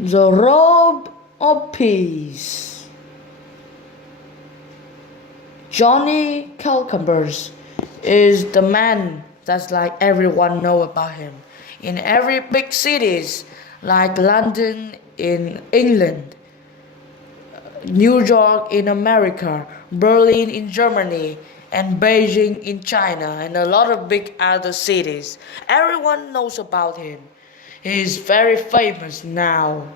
The robe of peace. Johnny Cucumbers is the man that's like everyone know about him. In every big cities like London in England, New York in America, Berlin in Germany, and Beijing in China, and a lot of big other cities. Everyone knows about him. He is very famous now.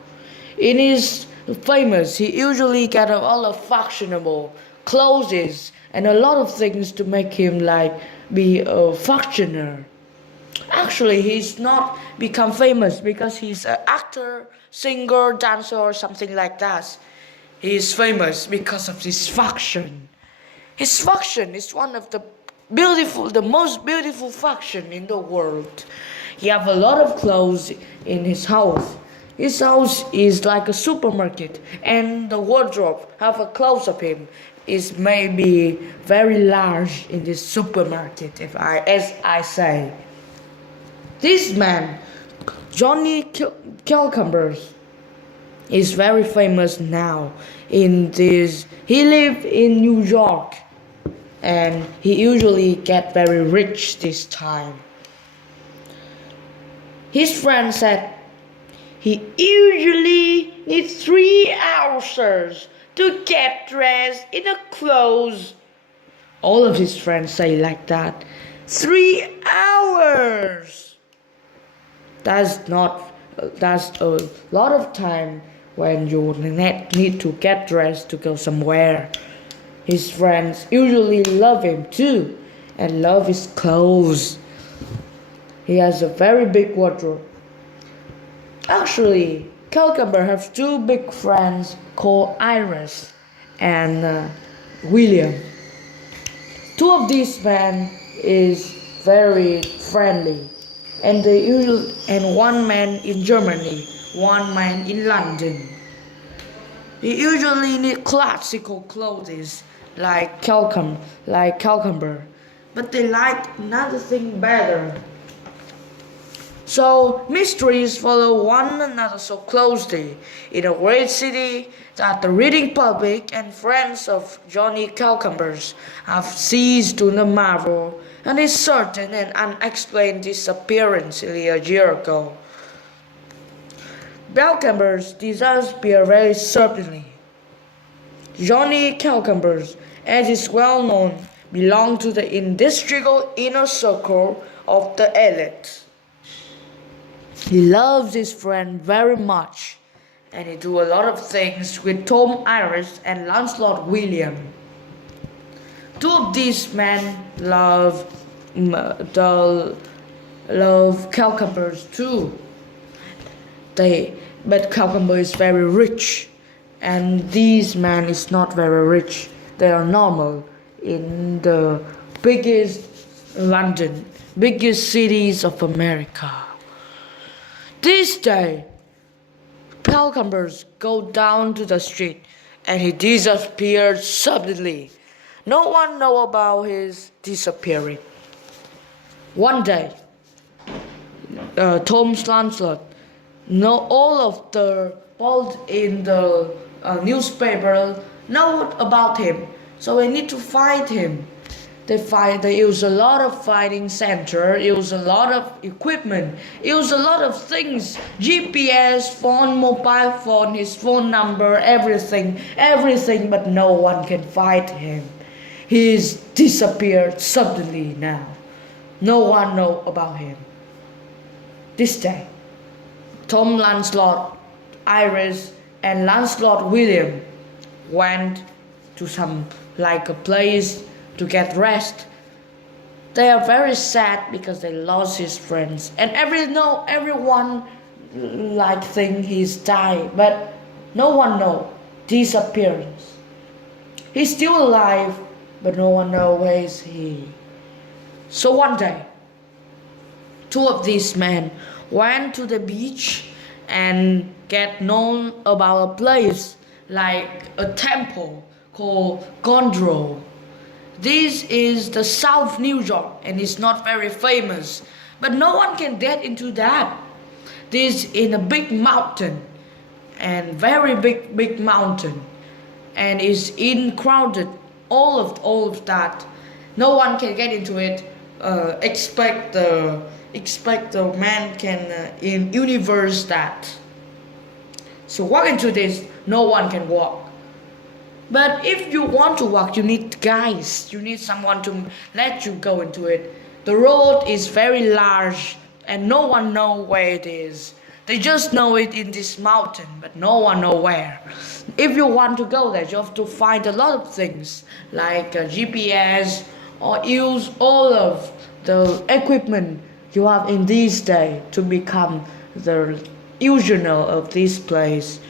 In his famous, he usually get a lot of fashionable clothes and a lot of things to make him like be a fashioner. Actually, he's not become famous because he's an actor, singer, dancer, or something like that. He is famous because of his fashion. His fashion is one of the most beautiful fashion in the world. He have a lot of clothes in his house. His house is like a supermarket, and the wardrobe have a close of him is maybe very large in this supermarket. As I say, this man, Johnny Cucumbers, is very famous now. He live in New York, and he usually get very rich this time. His friend said he usually needs 3 hours to get dressed in a clothes. All of his friends say like that. 3 hours. That's not. That's a lot of time when you need to get dressed to go somewhere. His friends usually love him too, and love his clothes. He has a very big wardrobe. Actually, Cucumber has 2 big friends called Iris and William. 2 of these men is very friendly, and one man in Germany, one man in London. He usually need classical clothes like Cucumber, but they like another thing better. So mysteries follow one another so closely in a great city that the reading public and friends of Johnny Cucumbers have ceased to marvel at his certain and unexplained disappearance nearly a year ago. Cucumbers disappear very suddenly. Johnny Cucumbers, as is well known, belonged to the industrial inner circle of the elite. He loves his friend very much, and he do a lot of things with Tom Iris and Lancelot William. 2 of these men love Cucumbers too. But Cucumber is very rich, and these men is not very rich. They are normal in the biggest biggest cities of America. This day, Cucumbers go down to the street, and he disappeared suddenly. No one know about his disappearing. One day, Tom Lancelot know all of the bold in the newspaper know about him, so they need to fight him. They use a lot of fighting center, use a lot of equipment, use a lot of things, GPS, phone, mobile phone, his phone number, everything, but no one can fight him. He's disappeared suddenly now. No one know about him. This day, Tom Lancelot, Iris, and Lancelot William went to some like a place to get rest. They are very sad because they lost his friends, and everyone like think he's died, but no one know disappearance. He's still alive, but no one know where is he. So one day, 2 of these men went to the beach and get known about a place like a temple called Gondro. This is the South New York, and it's not very famous, but no one can get into that. This in a big mountain, and very big mountain, and is in crowded. All of that, no one can get into it. Expect the man can in universe that. So walk into this, no one can walk. But if you want to walk, you need guys. You need someone to let you go into it. The road is very large and no one know where it is. They just know it in this mountain, but no one know where. If you want to go there, you have to find a lot of things like GPS or use all of the equipment you have in this day to become the usual of this place.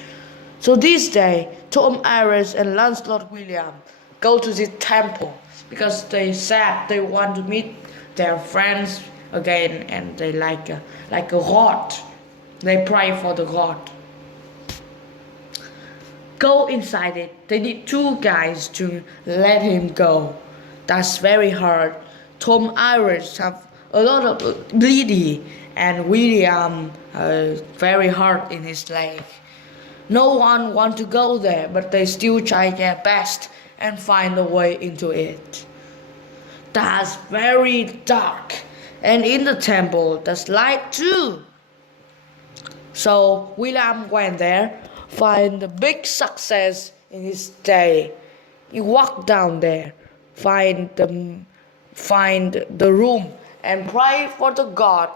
So this day, Tom Iris and Lancelot William go to the temple because they said they want to meet their friends again, and they like a god. They pray for the god. Go inside it. They need two guys to let him go. That's very hard. Tom Iris have a lot of bleedy, and William very hard in his leg. No one want to go there, but they still try their best and find a way into it. That's very dark, and in the temple there's light too. So William went there, find a big success in his day. He walked down there, find the room and pray for the god,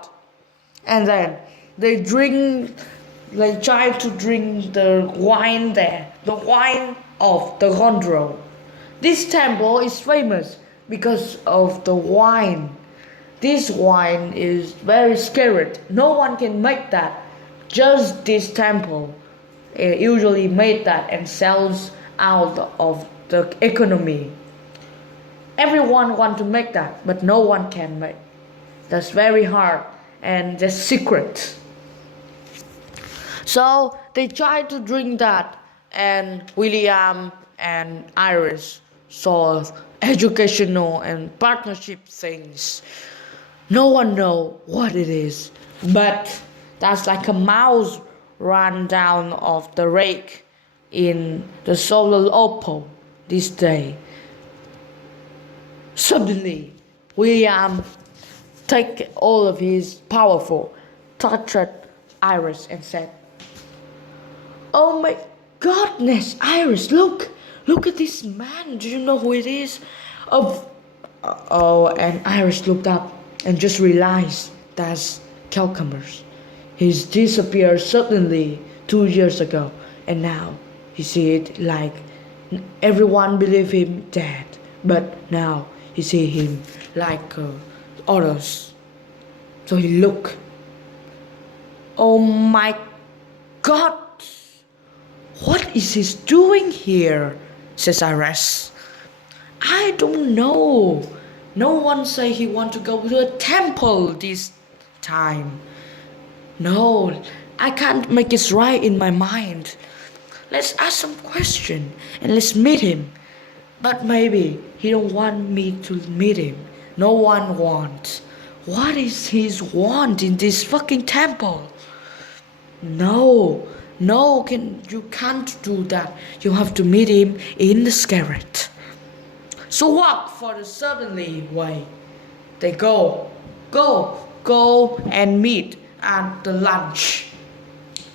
and then they try to drink the wine there, the wine of the Gondro. This temple is famous because of the wine. This wine is very scared. No one can make that. Just this temple usually made that and sells out of the economy. Everyone want to make that, but no one can make. That's very hard and the secret. So they tried to drink that, and William and Iris saw educational and partnership things. No one know what it is, but that's like a mouse ran down of the rake in the solar opal this day. Suddenly, William take all of his powerful, touched Iris and said, "Oh my goodness, Iris, look at this man. Do you know who it is?" And Iris looked up and just realized that's Cucumbers. He's disappeared suddenly 2 years ago, and now he see it like everyone believe him dead, but now he see him like others. So he look. Oh my God! What is he doing here? Says Iris. I don't know. No one say he want to go to a temple this time. No, I can't make it right in my mind. Let's ask some question and let's meet him. But maybe he don't want me to meet him. No one wants. What is his want in this fucking temple? No, you can't do that. You have to meet him in the scarlet. So walk for the certainly way. They go and meet at the lunch.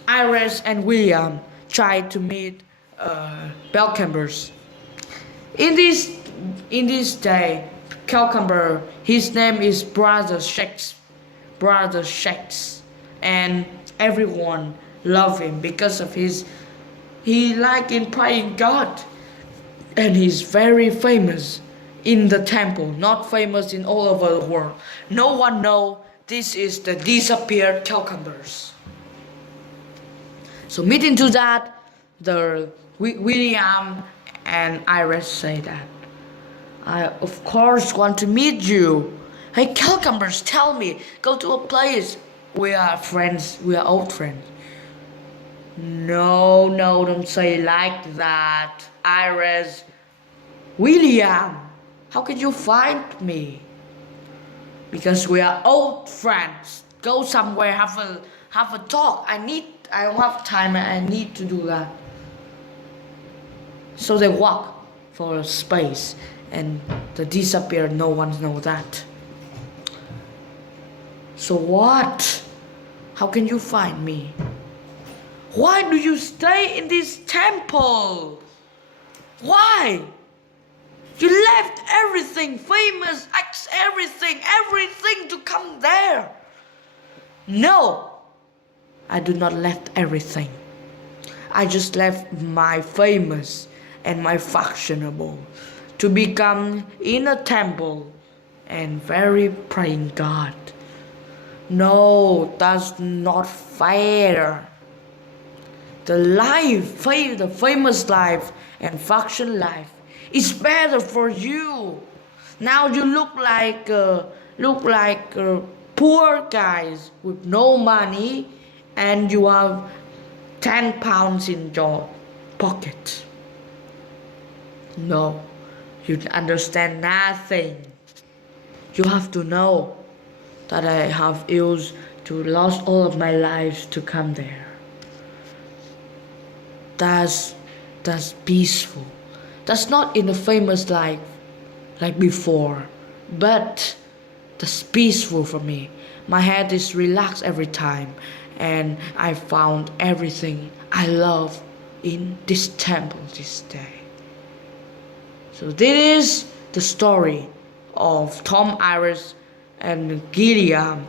Iris and William tried to meet Belcambers. In this day, Cucumber, his name is Brother Shakes, and everyone love him because of he like in praying God, and he's very famous in the temple, not famous in all over the world. No one know this is the disappeared Cucumbers. So meeting to that, the William and Iris say that, I of course want to meet you. Hey Cucumbers, tell me, go to a place. We are friends, we are old friends. No, don't say like that. Iris, William, how can you find me? Because we are old friends. Go somewhere, have a talk. I need I don't have time. I need to do that. So they walk for a space and they disappear. No one knows that. So what? How can you find me? Why do you stay in this temple? Why? You left everything, famous, everything to come there. No, I do not left everything. I just left my famous and my fashionable to become in a temple and very praying God. No, that's not fair. The famous life and fashion life is better for you. Now you look like poor guys with no money, and you have 10 pounds in your pocket. No, you understand nothing. You have to know that I have used to lost all of my life to come there. That's peaceful. That's not in the famous life like before, but that's peaceful for me. My head is relaxed every time, and I found everything I love in this temple this day. So this is the story of Tom Iris and Gilliam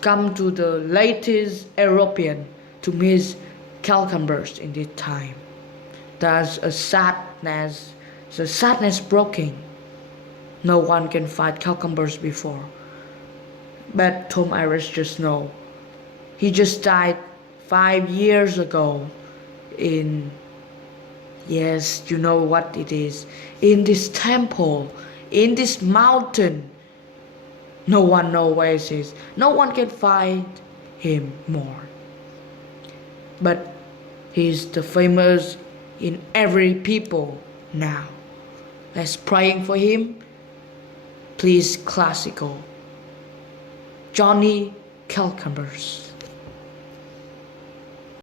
come to the latest European to meet cucumbers in this time. There's a sadness, the sadness broken. No one can fight cucumbers before. But Tom Iris just know. He just died 5 years ago in, yes, you know what it is, in this temple, in this mountain. No one knows where it is. No one can find him more. But he's the famous in every people now. Let's praying for him. Please classical. Johnny Cucumbers.